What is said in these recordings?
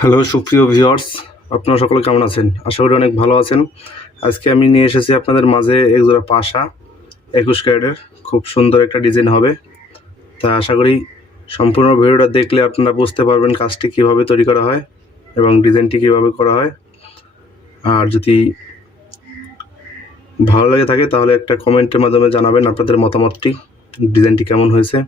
Hello, সুপ্রিয় viewers আপনারা সকলে কেমন আছেন? আশা করি অনেক ভালো আছেন। আজকে আমি নিয়ে এসেছি আপনাদের মাঝে একজোড়া পাশা, একুশ ক্যারেটের। খুব সুন্দর একটা ডিজাইন হবে। তা আশা করি সম্পূর্ণ ভিডিওটা দেখলে আপনারা বুঝতে পারবেন কাজটি কীভাবে তৈরি করা হয় এবং ডিজাইনটি কীভাবে করা হয়। আর যদি ভালো লাগে থাকে, তাহলে একটা কমেন্টের মাধ্যমে জানাবেন আপনাদের মতামতটি ডিজাইনটি কেমন হয়েছে।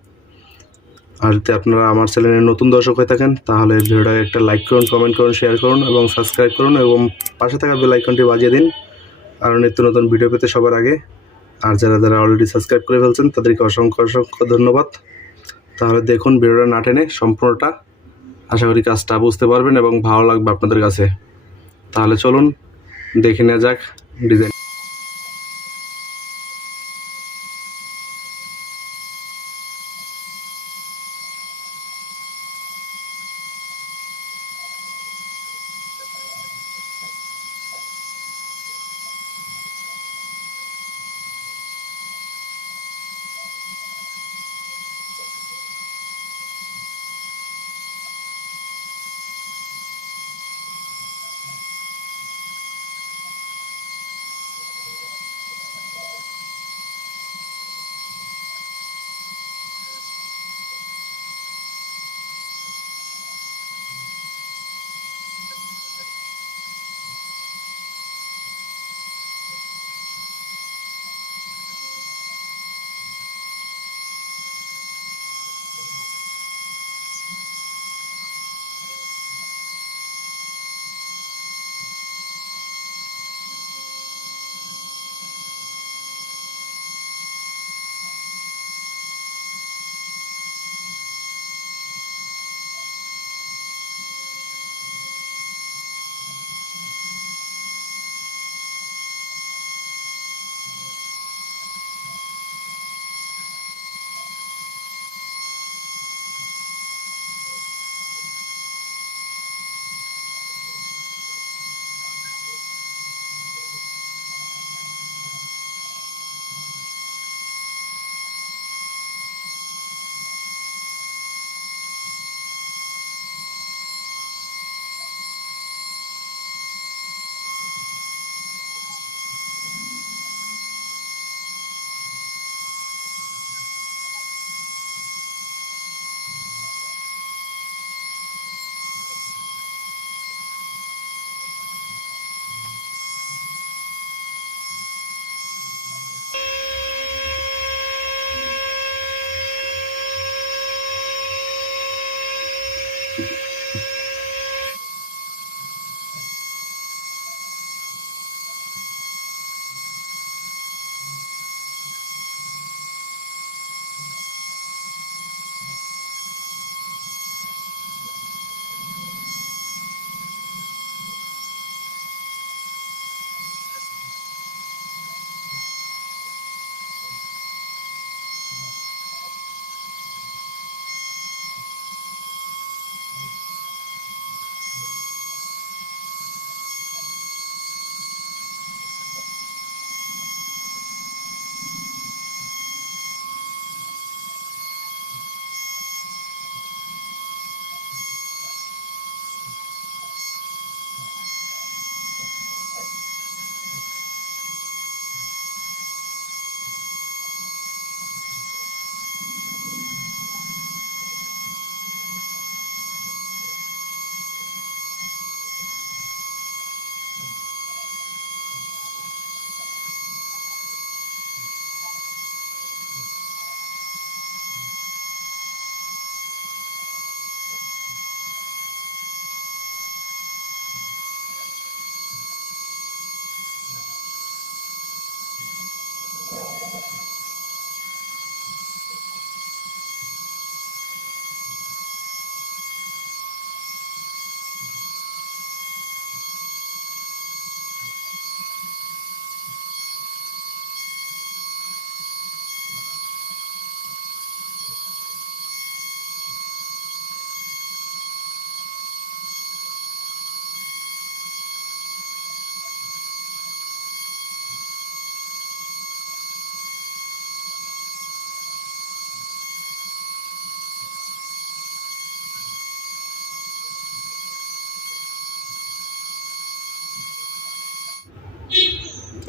আর যদি আপনারা আমার চ্যানেলে নতুন দর্শক হয়ে থাকেন, তাহলে ভিডিওটাকে একটা লাইক করুন কমেন্ট করুন শেয়ার করুন এবং সাবস্ক্রাইব করুন এবং পাশে থাকা বেল আইকনটি বাজিয়ে দিন। আর নিত্য নতুন ভিডিও পেতে সবার আগে। আর যারা যারা অলরেডি সাবস্ক্রাইব করে ফেলছেন, তাদেরকে অসংখ্য অসংখ্য ধন্যবাদ। তাহলে দেখুন ভিডিওটা না টেনে সম্পূর্ণটা। আশা করি কাজটা বুঝতে পারবেন এবং ভালো লাগবে আপনাদের কাছে। তাহলে চলুন, দেখে নেওয়া যাক ডিজাইন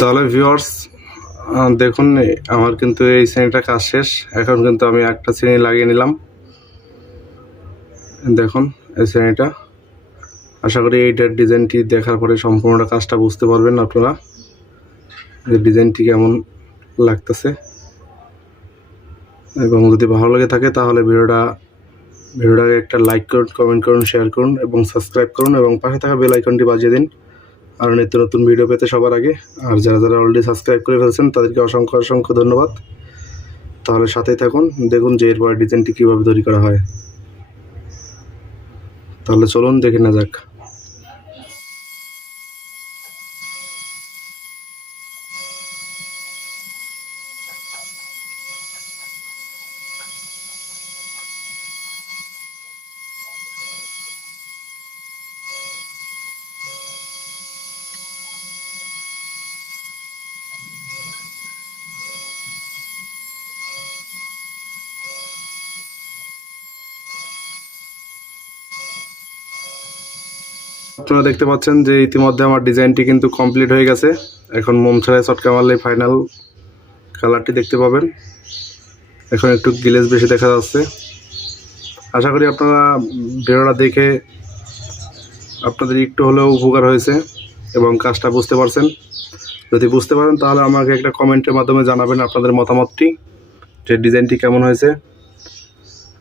তাহলে ভিউয়ার্স দেখুন আমার কিন্তু এই শ্রেণীটা কাজ শেষ। এখন কিন্তু আমি একটা শ্রেণি লাগিয়ে নিলাম। দেখুন, এই শ্রেণীটা। আশা করি এইটার ডিজাইনটি দেখার পরে সম্পূর্ণটা কাজটা বুঝতে পারবেন আপনারা, যে ডিজাইনটি কেমন লাগতেছে। এবং যদি ভালো লাগে থাকে, তাহলে ভিডিওটা, ভিডিওটাকে একটা লাইক করুন কমেন্ট করুন শেয়ার করুন, এবং সাবস্ক্রাইব করুন, এবং পাশে থাকা বেল আইকনটি বাজিয়ে দিন। আর নিত্য নতুন ভিডিও পেতে সবার আগে। আর যারা যারা অলরেডি সাবস্ক্রাইব করে ফেলছেন, তাদেরকে অসংখ্য অসংখ্য ধন্যবাদ। তাহলে সাথেই থাকুন, দেখুন যে এরপর ডিজাইনটি কীভাবে তৈরি করা হয়। তাহলে চলুন, দেখে না যাক। আপনারা দেখতে পাচ্ছেন যে ইতিমধ্যে আমার ডিজাইনটি কিন্তু কমপ্লিট হয়ে গেছে। এখন মোম ছাড়াই চটকা মারলে ফাইনাল কালারটি দেখতে পাবেন। এখন একটু গ্লেজ বেশি দেখা যাচ্ছে। আশা করি আপনারা ভিডিওটা দেখে আপনাদের একটু হলেও উপকার হয়েছে এবং কাজটা বুঝতে পারছেন। যদি বুঝতে পারেন তাহলে আমাকে একটা কমেন্টের মাধ্যমে জানাবেন আপনাদের মতামতটি, যে ডিজাইনটি কেমন হয়েছে।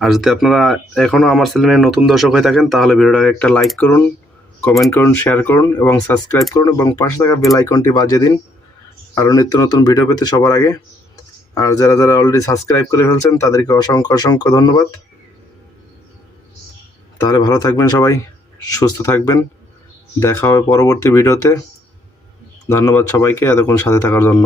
আর যদি আপনারা এখনও আমার চ্যানেলে নতুন দর্শক হয়ে থাকেন তাহলে ভিডিওটাকে একটা লাইক করুন। কমেন্ট করুন শেয়ার করুন এবং সাবস্ক্রাইব করুন এবং পাশে থাকা বেল আইকনটি বাজিয়ে দিন। আরও নিত্য নতুন ভিডিও পেতে সবার আগে। আর যারা যারা অলরেডি সাবস্ক্রাইব করে ফেলছেন, তাদেরকে অসংখ্য অসংখ্য ধন্যবাদ। তাহলে ভালো থাকবেন সবাই, সুস্থ থাকবেন। দেখা হবে পরবর্তী ভিডিওতে ধন্যবাদ সবাইকে, এতক্ষণ সাথে থাকার জন্য।